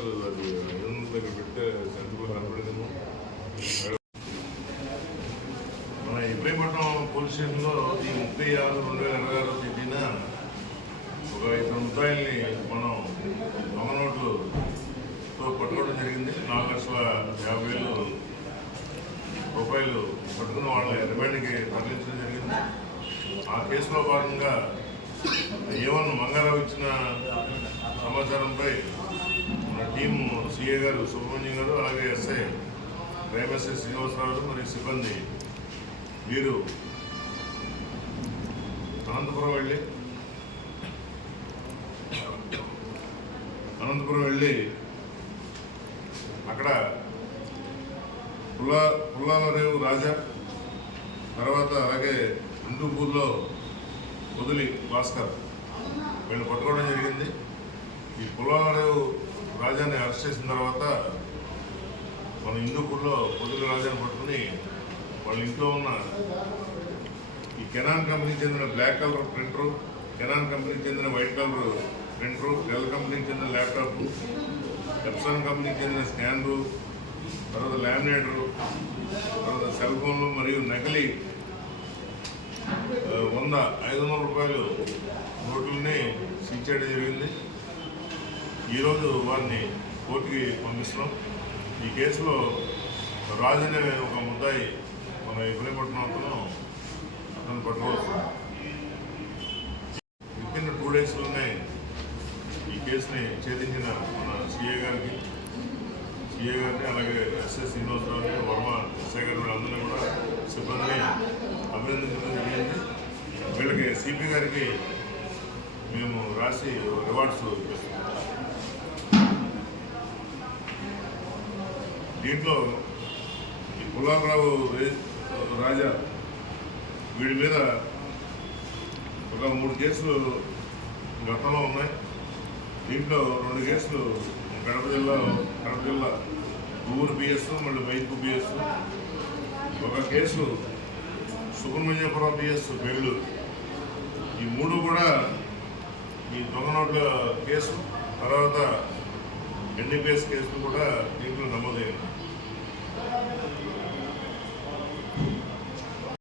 రూపాయలు అది 500 దగ్గర పెడితే సెంటర్ కనపడేదేమో. మన ఇబ్రహీంపట్నం పోలీస్ స్టేషన్లో ఈ 36/2026 తేదీన ఒక 2 ముద్దాయిల్ని మనం దొంగ నోట్లతో పట్టుకోవడం జరిగింది. 4,50,000 రూపాయలు పట్టుకుని వాళ్ళని రిమాండ్కి తరలించడం జరిగింది. ఆ కేసులో భాగంగా ఏవన్ మంగారావు ఇచ్చిన సమాచారంపై మన టీము సిఏ గారు సుబ్రహ్మణ్యం గారు, అలాగే ఎస్ఐ రేమఎస్ఐ శ్రీనివాసరావు మరియు సిబ్బంది వీరు అనంతపురం వెళ్ళి అక్కడ పుల్లాలరేవు రాజా, తర్వాత అలాగే హిందూపూర్లో పొదిలి భాస్కర్ వీళ్ళు పట్టుకోవడం జరిగింది. ఈ పుల్లాలరేవు రాజాని అరెస్ట్ చేసిన తర్వాత మన హిందూపూర్లో పొదిలి రాజాని పట్టుకుని వాళ్ళ ఇంట్లో ఉన్న ఈ కెనాన్ కంపెనీకి చెందిన బ్లాక్ కలర్ ప్రింటరు, కెనాన్ కంపెనీకి చెందిన వైట్ కలర్ ప్రింటరు, డెల్ కంపెనీకి చెందిన ల్యాప్టాప్, ఎప్సాన్ కంపెనీకి చెందిన స్కానరు, తర్వాత లామినేటరు, తర్వాత సెల్ ఫోన్లు మరియు నకిలీ 500 రూపాయలు నోట్లని సీజ్ చేయడం జరిగింది. ఈరోజు వారిని కోర్టుకి పంపిస్తున్నాం. ఈ కేసులో రాజు అనే ఒక ముద్దాయి మన ఇబ్రహీంపట్నం అతను పట్టుకోవచ్చు. వితిన్ 2 డేస్లోనే ఈ కేసుని ఛేదించిన మన సిఏ గారిని అలాగే ఎస్ఐ శ్రీనివాసరావుని, వర్మ ఎస్ఐ గారి వీళ్ళందరినీ కూడా సిబ్బందిని అభినందించడం జరిగింది. వీళ్ళకి సిపి గారికి మేము రాసి రివార్డ్స్ ఇస్తున్నాం. దీంట్లో ఈ పుల్లాలరావు రాజా వీడి మీద ఒక 3 కేసులు గతంలో ఉన్నాయి. దీంట్లో 2 కేసులు కడప జిల్లా ఊరు పిఎస్, మళ్ళీ మైపు పిఎస్, ఒక కేసు సుబ్రహ్మణ్యపురం పిఎస్ బెంగళూరు. ఈ 3 కూడా ఈ దొంగ నోట్ల కేసు, తర్వాత ఎన్డీపీఎస్ కేసులు కూడా దీంట్లో నమోదైంది.